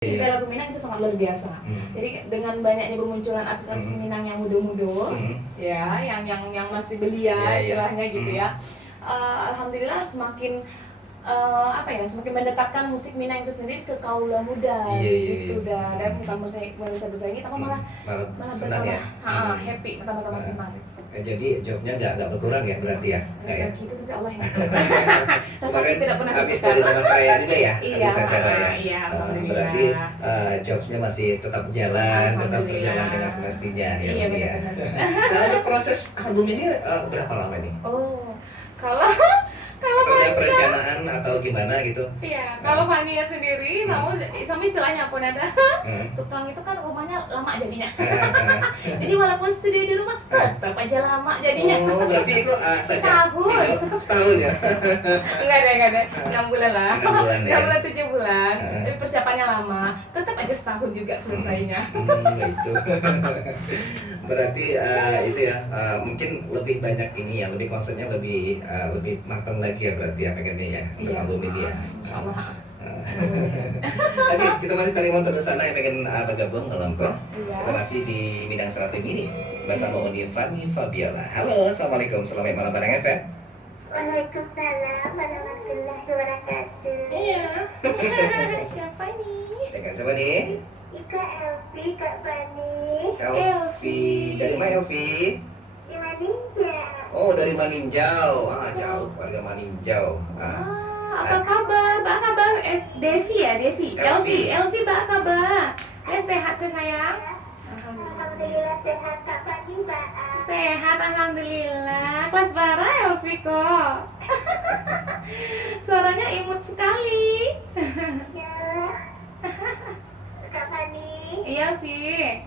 Cinta lagu Minang itu sangat luar biasa. Jadi dengan banyaknya bermunculan artis-artis Minang yang muda-muda, ya, yang masih belia istilahnya gitu ya. Alhamdulillah semakin semakin mendekatkan musik Minang itu sendiri ke kaula muda gitu dan bukan bisa bersaing, tapi malah senang ya. Happy, tambah senang. Jadi jobnya nggak berkurang ya berarti ya? Rasa gitu tapi Allah yang tahu. Rasa tidak pernah habis dari nama saya juga ya, habis acara ya. Iya, berarti jobnya masih tetap jalan, tetap berjalan dengan semestinya ya. Iya benar. Kalau proses album ini berapa lama nih? Oh, kalau perencanaan atau gimana gitu? Iya, kalau Fania sendiri sama istilahnya pun ada tukang itu kan rumahnya lama jadinya. Jadi walaupun studio di rumah tetap aja lama jadinya. Oh, berarti itu setahun ya? Enggak ada, 6 bulan lah. 6 bulan ya? 6 bulan 7 bulan. Tapi persiapannya lama, tetap aja setahun juga selesainya. Itu. Berarti itu ya, mungkin lebih banyak ini ya, lebih konsepnya lebih matang lagi ya berarti ya pengennya ya untuk album ini ya. Insyaallah. Oke, kita masih terima untuk sana yang pengen bergabung dalam kok. Iya. Kita masih di Minang Serat TV ini bersama Uni Fani Fabiola. Halo, assalamualaikum, selamat malam bareng FM. Waalaikumsalam warahmatullahi wabarakatuh. Iya. Siapa nih? Dengan siapa nih? Ika Elvi, Kak Bani. Elvi. Dari mana Elvi? Di Maninja. Oh, dari Maninjau. Jauh, warga Maninjau. Apa kabar? Apa kabar? Devi ya, Devi. Elvi, apa kabar? Sehat saya sayang. Alhamdulillah sehat, Kak Bani, Mbak. Sehat, alhamdulillah. Kelas bara Elvi kok. Suaranya imut sekali. Ya. Kak Bani. Iya, Vi.